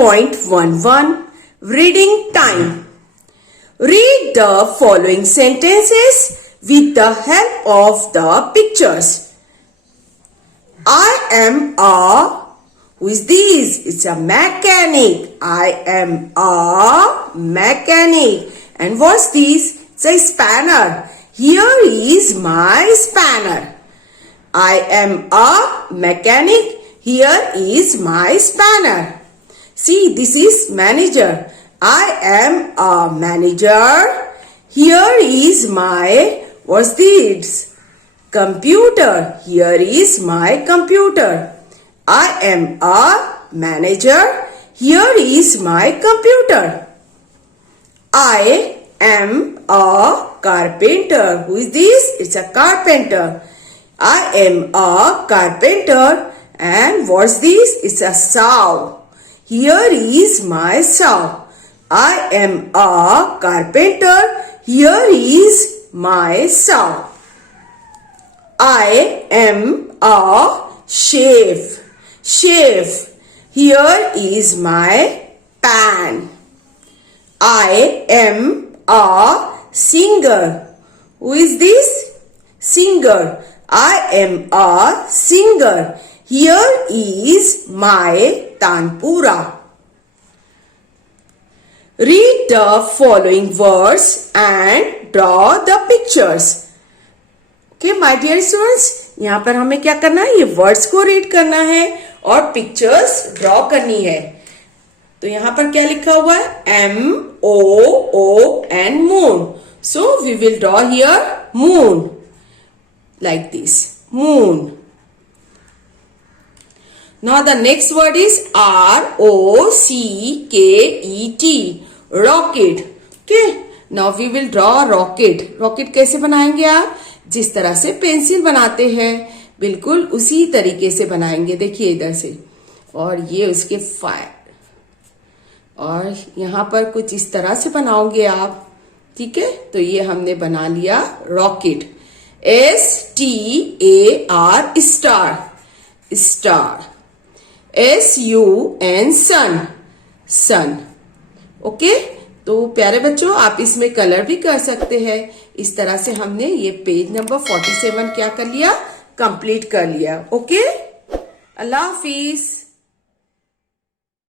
0.11 Reading time. Read the following sentences with the help of the pictures. I am a, who is this? It's a mechanic. I am a mechanic. And what's this? It's a spanner. Here is my spanner. I am a mechanic. Here is my spanner. See, this is manager. I am a manager. Here is my, what's this? Computer. Here is my computer. I am a manager. Here is my computer. I am a carpenter. Who is this? It's a carpenter. I am a carpenter. And what's this? It's a saw. Here is my saw. I am a carpenter. Here is my saw. I am a chef. Chef. Here is my pan. I am a singer. Who is this? Singer. I am a singer. Here is my tanpura. Read the following words and draw the pictures. Okay, my dear students, यहाँ पर हमें क्या करना है? ये words को read करना है और पिक्चर्स ड्रॉ करनी है. तो यहाँ पर क्या लिखा हुआ है? MOON moon. So we will draw here moon like this. Moon. Now the next word is ROCKET. Rocket. Okay. Now we will draw rocket. Rocket कैसे बनाएंगे आप? जिस तरह से पेंसिल बनाते हैं बिल्कुल उसी तरीके से बनाएंगे. देखिए इधर से और ये उसके फायर और यहाँ पर कुछ इस तरह से बनाओगे आप. ठीक है, तो ये हमने बना लिया rocket. STAR star. Star. SUN सन. सन. ओके, तो प्यारे बच्चों आप इसमें कलर भी कर सकते हैं. इस तरह से हमने ये पेज नंबर 47 क्या कर लिया? कंप्लीट कर लिया. ओके, अल्लाह हाफिज.